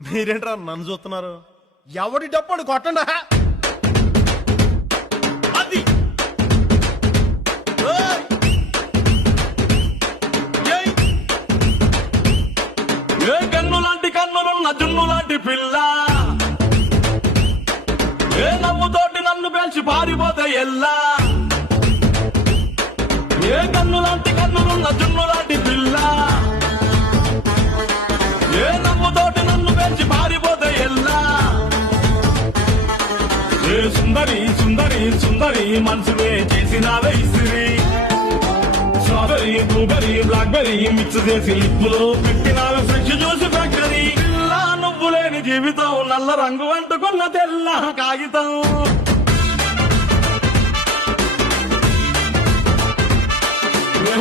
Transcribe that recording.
మీరేంట్రా నన్ను చూస్తున్నారు? ఎవడి డప్పుడు కొట్టండా అది ఏయ్! ఏయ్! ఏ కన్ను లాంటి కన్నులున్న జున్ను లాంటి పిల్ల, ఏ నవ్వుతోటి నన్ను పేల్చి పారిపోతే ఎల్లా. ఏ కన్ను లాంటి కన్నులున్న జున్ను లాంటి పిల్ల, ఏ నవ్వుతోటి నన్ను పేల్చి పారిపోతే ఎల్లా. ఏ సుందరి సుందరి సుందరి మనసువే చేసినావే ఇసిరి, స్ట్రాబెరీ బ్లూబెరీ బ్లాక్బెరీ మిక్స్ చేసి లిప్పులో పెట్టినావే ఫ్రెష్ జ్యూస్ ఫ్యాక్టరీ. పిల్ల నువ్వు లేని జీవితం నల్ల రంగు అంటుకున్న తెల్ల కాగితం. ఏ